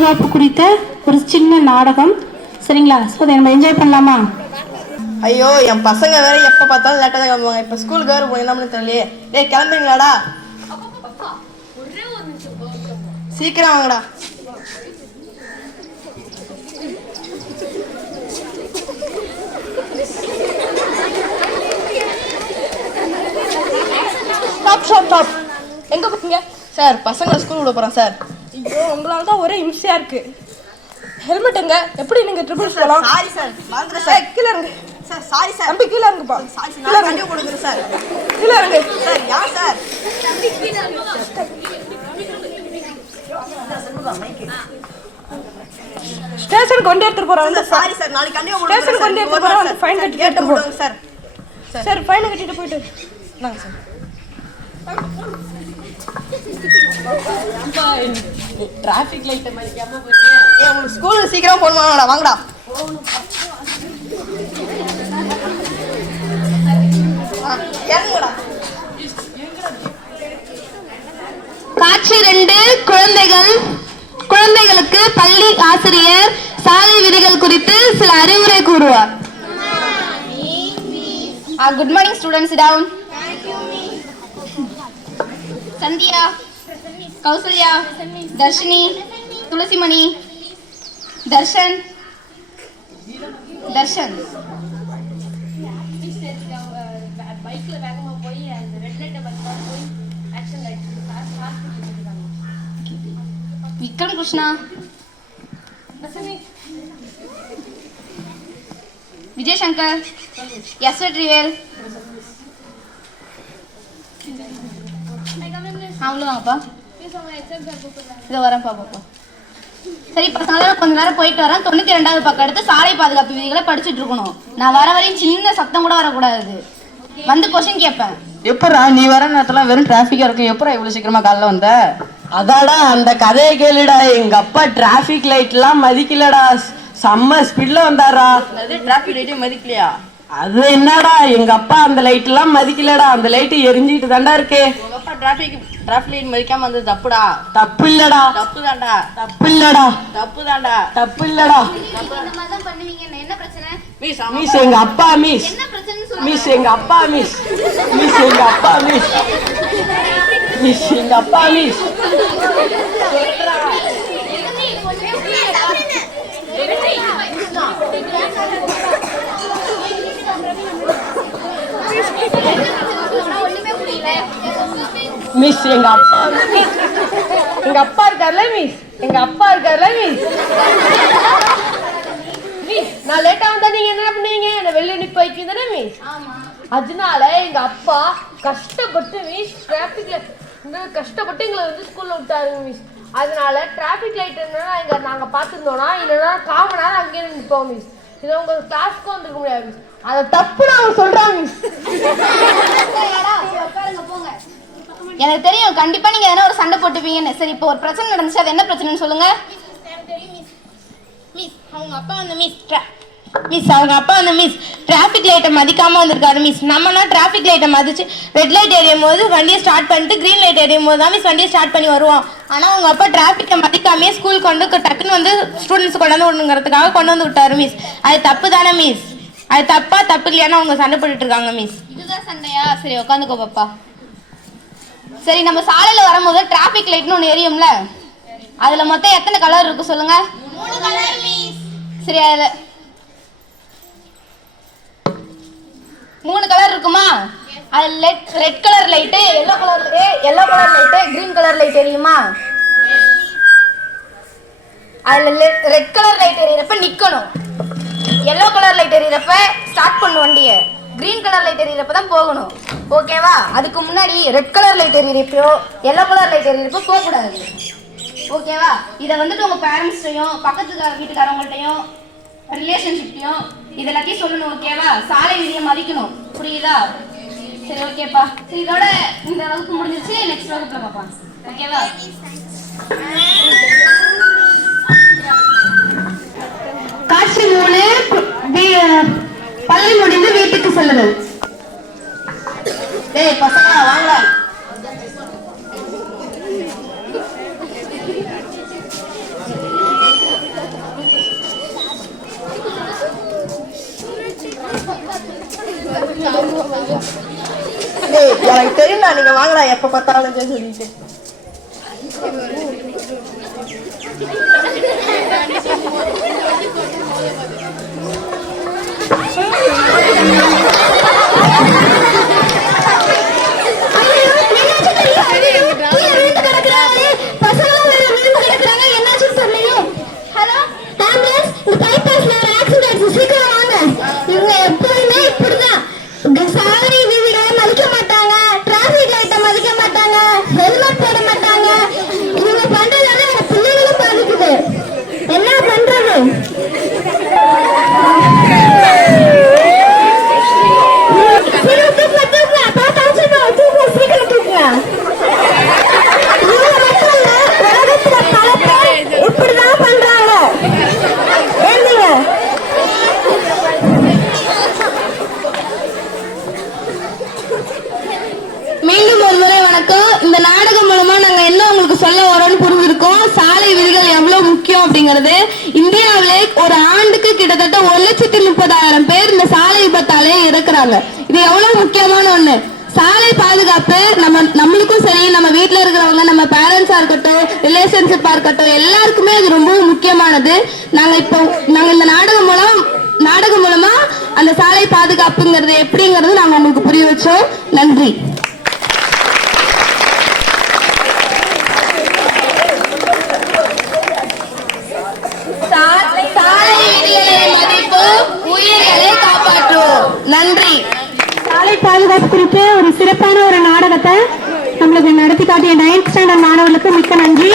பாதுகாப்பு குறித்த ஒரு சின்ன நாடகம். சரிங்களா? ஸோ அதை நம்ம என்ஜாய் பண்ணலாமா? ஐயோ என் பசங்க வேற எப்ப பார்த்தாலும் லேட்டாக தான் கிளம்புவாங்க. இப்போ ஸ்கூலுக்கு வேற போய் என்ன தெரியலையே. டேய் கிளம்புங்களாடா சீக்கிரம் வாங்கடா. டாப் ஸ்டாப் டாப் எங்க போறீங்க? சார் பசங்களை ஸ்கூல் விட போறேன் சார். ஐயோ உங்களால தான் ஒரே இம்சையா இருக்கு. ஹெல்மெட் எங்க? எப்படி நீங்க ட்ரிபிள் போலாம்? சாரி சார் மறந்துடுறேன் சார் கீழ இறங்கு. சார் சாரி சார் தம்பி கீழ இறங்குப்பா. சாரி சார் நான் கண்டிப்பாக கொடுக்குறேன் சார் கீழ இறங்கு. சார் யார் சார் ஸ்டேஷன் கொண்டு எடுத்துட்டு போறோம் வந்து சாரி சார் நாளைக்கு கண்டிப்பாக ஸ்டேஷன் கொண்டு எடுத்துட்டு போறோம் வந்து ஃபைன் கேட்டு எடுத்துட்டு விடுங்க சார் சரி ஃபைன் கட்டிட்டு போயிட்டு. நாங்க சார் டிராஃபிக் லைட்டை மதிக்காம போறீங்க உங்களுக்கு ஸ்கூலுக்கு சீக்கிரம் போன் பண்ணாடா வாங்கடா. காட்சி ரெண்டு குழந்தைகள். குழந்தைகளுக்கு பள்ளி ஆசிரியர் சாலை விதிகள் குறித்து சில அறிவுரை கூறுவார். Good morning students down Sandhya Kausalya Dharshini Thulasimani Darshan Darshan பைக்ல வேகமா போய் அந்த ரெட் லைட்டை பார்த்து போய் action light Vikram Krishna Vijay Shankar S அவ்வளோதாங்கப்பா இதோ வரேன் பாப்பா சரி பசங்களாம் கொஞ்ச நேரம் போயிட்டு வரேன். தொண்ணூத்தி ரெண்டாவது பக்கம் எடுத்து சாலை பாதுகாப்பு விதிகளை படிச்சுட்டு இருக்கணும். நான் வர வரையும் சின்ன சத்தம் கூட வரக்கூடாது. வந்து கொஸ்டின் கேட்பேன். எப்படா நீ வர நேரத்துல வெறும் டிராஃபிக்கா இருக்கும் எப்படா இவ்வளவு சீக்கிரமா காலைல வந்த? அதாடா அந்த கதையை கேளுடா. எங்க அப்பா டிராஃபிக் லைட் எல்லாம் மதிக்கலடா. செம்ம ஸ்பீட்ல வந்தாரா. டிராஃபிக் லைட்டே மதிக்கலையா? அது என்னடா எங்க அப்பா அந்த லைட் எல்லாம் மதிக்கலடா. அந்த லைட் எரிஞ்சிட்டு தாண்டா இருக்கு. அப்பா டிராஃபிக் டிராஃபிக் லைட் மதிக்காம வந்தது தப்புடா. தப்பு இல்லடா தப்பு தான்டா தப்பு இல்லடா தப்பு தான்டா தப்பு இல்லடா இந்த மாதிரி தான் பண்ணுவீங்க என்ன பிரச்சனை மீஸ் மிஸ் எங்க அப்பா மிஸ். என்ன பிரச்சனைன்னு மிஸ் எங்க அப்பா மிஸ். மிஸ் எங்க அப்பா மிஸ். மிஸ் எங்க அப்பா மிஸ். மிஸ் எங்க அப்பா எங்க அப்பா இருக்கார்ல மிஸ் எங்க அப்பா இருக்கார்ல மிஸ் மிஸ் நான் லேட்டா வந்தா நீங்க என்ன பண்ணுவீங்க? என்ன வெளிய நிக்க வைக்கீங்க தானே மிஸ் அதனால எங்க அப்பா கஷ்டப்பட்டு மிஸ் டிராபிக்ல இந்த கஷ்டப்பட்டு எங்களை வந்து ஸ்கூல்ல விட்டாருங்க மிஸ் அதனால டிராபிக் லைட் என்னன்னா இங்க நாங்க பார்த்துருந்தோம்னா இல்லைன்னா காமன் நேரம் அங்கேயே நிற்போம் மிஸ் இதை உங்க கிளாஸ்க்கு வந்துருக்க முடியாது மிஸ் அதை தப்பு நான் சொல்றாங்க மிஸ் எனக்கு தெரியும். கண்டிப்பா நீங்க எதனா ஒரு சண்டை போட்டுப்பீங்கன்னு. சரி இப்போ ஒரு பிரச்சனை நடந்துச்சு. அது என்ன பிரச்சனைன்னு சொல்லுங்க. மிஸ் அவங்க அப்பா வந்து மிஸ் மிஸ் அவங்க அப்பா வந்து மிஸ் டிராஃபிக் லைட்டை மதிக்காம வந்திருக்காரு மிஸ் நம்மனா டிராஃபிக் லைட்டை மதிச்சு ரெட் லைட் எரியும் போது வண்டியை ஸ்டார்ட் பண்ணிட்டு கிரீன் லைட் எரியும் போது தான் மிஸ் வண்டியை ஸ்டார்ட் பண்ணி வருவோம் ஆனா உங்க அப்பா டிராஃபிக்கை மதிக்காமே ஸ்கூல் கொண்டு டக்குன்னு வந்து ஸ்டூடெண்ட்ஸ் கொண்டு வந்து விடணுங்கிறதுக்காக கொண்டு வந்து விட்டாரு மிஸ் அது தப்பு தானே மிஸ் அது தப்பா தப்பு இல்லையான்னு அவங்க சண்டை போட்டுட்டு இருக்காங்க மிஸ் இதுதான் சண்டையா? சரி உட்காந்துக்கோ பாப்பா. சரி நம்ம சாலையில வரும்போது டிராஃபிக் லைட்னு ஒன்று எரியும்ல? அதுல மொத்தம் எத்தனை கலர் இருக்கு சொல்லுங்க? சரி அதுல. மூணு கலர் இருக்குமா? அது red red colour light yellow colour yellow colour light green colour light எரியுமா? அதுல ரெட் கலர் லைட் எரியறப்ப நிக்கணும். எல்லோ கலர் லைட் எரியறப்ப ஸ்டார்ட் பண்ணும் வண்டியை. கிரீன் கலர் லைட் எரியறப்ப தான் போகணும். ஓகேவா அதுக்கு முன்னாடி ரெட் கலர் லைட் எரியறப்போ எல்லோ கலர் லைட் எரியறப்போ போக கூடாது ஓகேவா இதை வந்துட்டு உங்கள் பேரண்ட்ஸ்டையும் பக்கத்து வீட்டுக்காரவங்கள்ட்டையும் ரிலேஷன்ஷிப்டையும் இது எல்லாத்தையும் சொல்லணும் ஓகேவா சாலை விதியை மதிக்கணும். புரியுதா? சரி ஓகேப்பா சரி இதோட இந்த வகுப்பு முடிஞ்சிச்சு நெக்ஸ்ட் வகுப்புல பார்ப்போம். ஓகேவா காட்சி மூணு பள்ளி முடிந்து வீட்டுக்கு செல்லுதல் டேய் பசங்களா வாங்கடா எனக்கு தெரியும்டா நீங்க வாங்கடா எப்ப பார்த்தாலும் சொல்லிட்டு Thank. முக்கியம் அப்படிங்கறது இந்தியாவிலே ஒரு ஆண்டுக்கு கிட்டத்தட்ட ஒரு லட்சத்தி முப்பதாயிரம் பேர் இந்த சாலை விபத்தாலே இறக்குறாங்க. இது எவ்வளவு முக்கியமான ஒண்ணு? சாலை பாதுகாப்பு நம்ம நம்மளுக்கும் சரி நம்ம வீட்டுல இருக்கிறவங்க நம்ம பேரண்ட்ஸா இருக்கட்டும் ரிலேஷன்ஷிப்பா இருக்கட்டும் எல்லாருக்குமே அது ரொம்ப முக்கியமானது. நாங்க இப்போ நாங்க இந்த நாடகம் மூலம் நாடகம் மூலமா அந்த சாலை பாதுகாப்புங்கிறது எப்படிங்கிறது நாங்க உங்களுக்கு புரிய வச்சோம். நன்றி. சாலை பாதுகாப்பு குறித்து ஒரு சிறப்பான ஒரு நாடகத்தை நம்மளுக்கு நடத்தி காட்டிய நைன்த் ஸ்டாண்டர்ட் மாணவர்களுக்கு மிக்க நன்றி.